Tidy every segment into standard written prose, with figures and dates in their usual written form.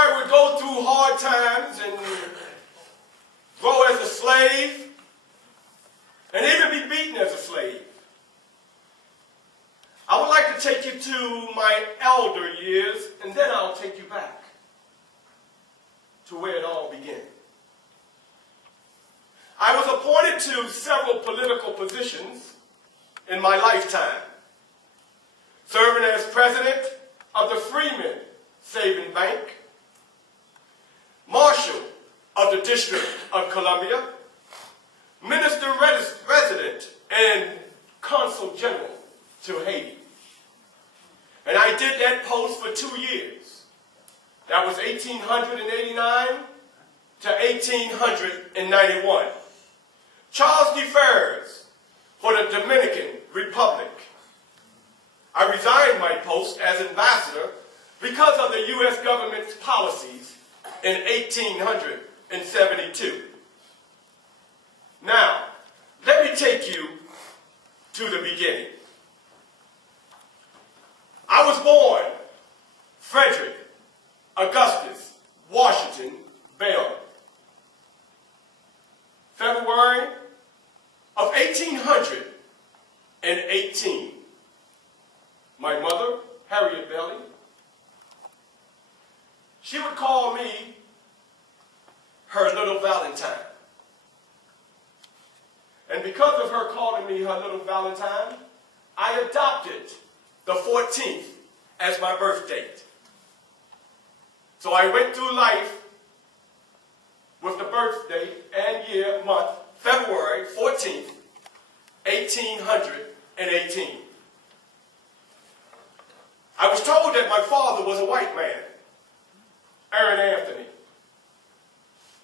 boy would go through hard times and grow as a slave and even be beaten as a slave. I would like to take you to my elder years, and then I'll take you back to where it all began. I was appointed to several political positions in my lifetime, serving as president of the Freeman Saving Bank, Marshal of the District of Columbia, Minister Resident and Consul General to Haiti. And I did that post for 2 years. That was 1889 to 1891. Charles defers for the Dominican Republic. I resigned my post as ambassador because of the U.S. government's policies in 1872. Now, let me take you to the beginning. I was born Frederick Augustus Washington Bell, February of 1818. My mother, Harriet Belly, she would call me her little Valentine. And because of her calling me her little Valentine, I adopted the 14th as my birth date. So I went through life with the birth date and year, month, February 14th, 1818. I was told that my father was a white man, Aaron Anthony.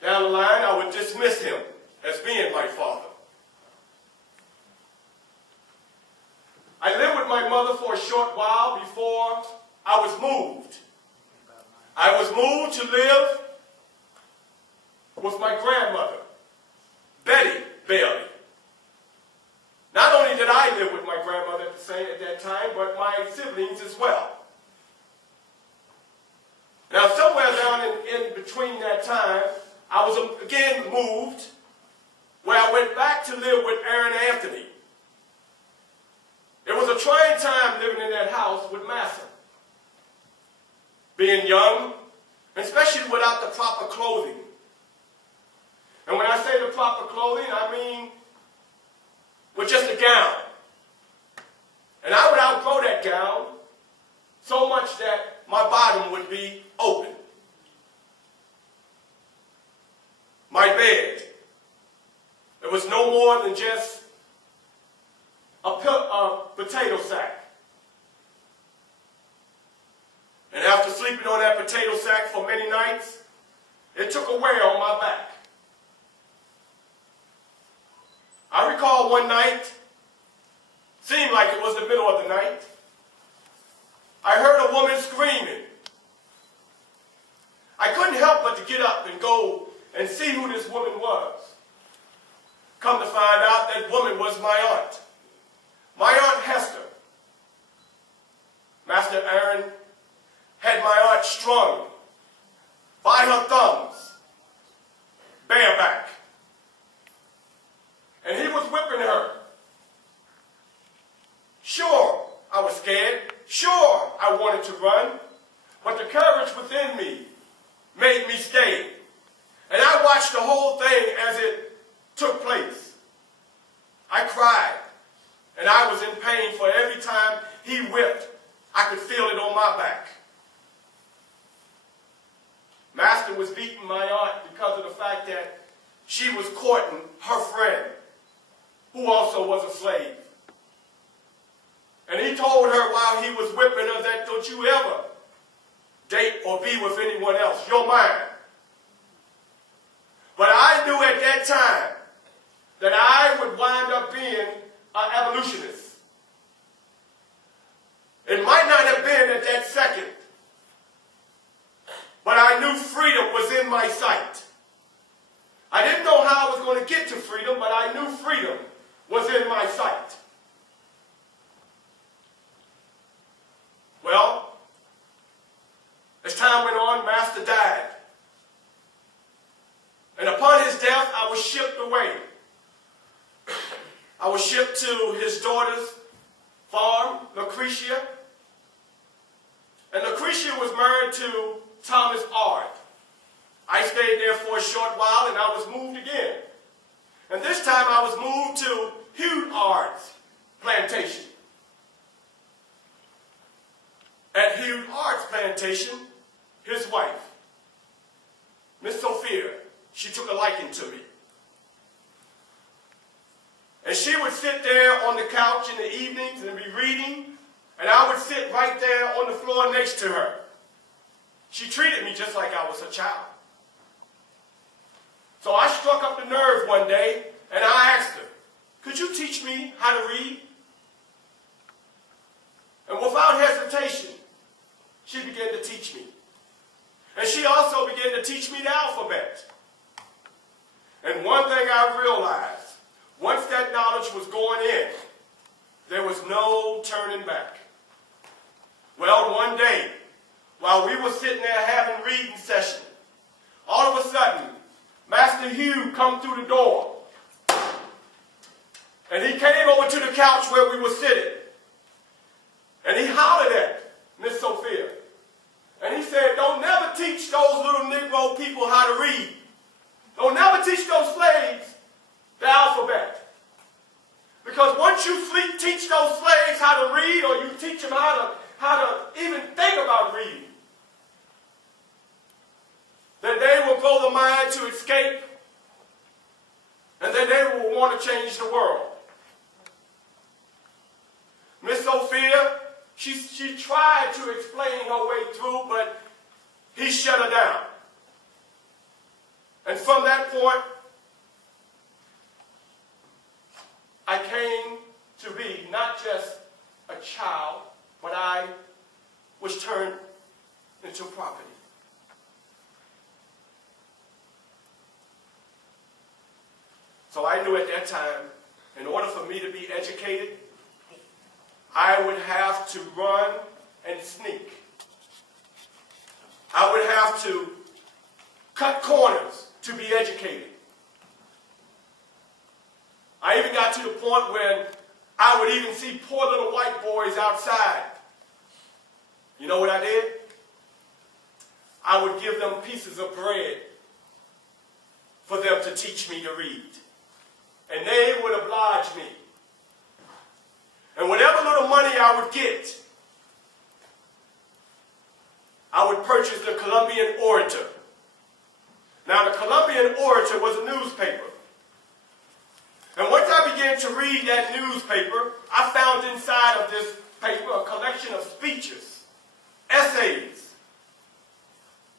Down the line, I would dismiss him as being my father. I lived with my mother for a short while before I was moved. I was moved to live with my grandmother, Betty Bailey. Not only did I live with my grandmother at that time, but my siblings as well. Now, somewhere down in between that time, I was again moved, where I went back to live with Aaron Anthony. It was a trying time living in that house with Massa. Being young, especially without the proper clothing. And when I say the proper clothing, I mean with just a gown. And I would outgrow that gown so much that my bottom would be open. My bed, it was no more than just a potato sack. And after sleeping on that potato sack for many nights, it took a wear on my back. I recall one night, seemed like it was the middle of the night, I heard a woman screaming. I couldn't help but to get up and go and see who this woman was. Come to find out, that woman was my aunt. My Aunt Hester. Master Aaron had my aunt strung by her thumbs, bareback. And he was whipping her. Sure, I was scared. Sure, I wanted to run. But the courage within me made me stay. And I watched the whole thing as it took place. I cried. And I was in pain, for every time he whipped, I could feel it on my back. Master was beating my aunt because of the fact that she was courting her friend, who also was a slave. And he told her while he was whipping her that, don't you ever date or be with anyone else. You're mine. But I knew at that time that I would wind up being an abolitionist. It might not have been at that second, but I knew freedom was in my sight. I didn't know how I was going to get to freedom, but I knew freedom was in my sight. Well, as time went on, Master died. to his daughter's farm, Lucretia. And Lucretia was married to Thomas Ard. I stayed there for a short while and I was moved again. And this time I was moved to Hugh Ard's plantation. At Hugh Ard's plantation, his wife, Miss Sophia, she took a liking to me. And she would sit there on the couch in the evenings and be reading, and I would sit right there on the floor next to her. She treated me just like I was a child. So I struck up the nerve one day, and I asked her, could you teach me how to read? And without hesitation, she began to teach me. And she also began to teach me the alphabet. And one thing I realized, once that knowledge was going in, there was no turning back. Well, one day, while we were sitting there having reading session, all of a sudden, Master Hugh come through the door. And he came over to the couch where we were sitting. And he hollered at Miss Sophia. And he said, don't never teach those little Negro people how to read. Don't never teach those slaves the alphabet. Because once you teach those slaves how to read, or you teach them how to even think about reading, then they will go the mind to escape, and then they will want to change the world. Miss Sophia, she tried to explain her way through, but he shut her down. And from that point, I came to be not just a child, but I was turned into property. So I knew at that time, in order for me to be educated, I would have to run and sneak. I would have to cut corners to be educated. I even got to the point when I would even see poor little white boys outside. You know what I did? I would give them pieces of bread for them to teach me to read. And they would oblige me. And whatever little money I would get, I would purchase the Columbian Orator. Now, the Columbian Orator was a newspaper. And once I began to read that newspaper, I found inside of this paper a collection of speeches, essays,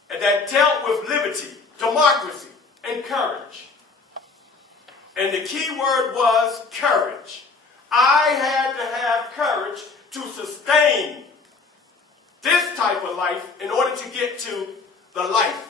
that dealt with liberty, democracy, and courage. And the key word was courage. I had to have courage to sustain this type of life in order to get to the life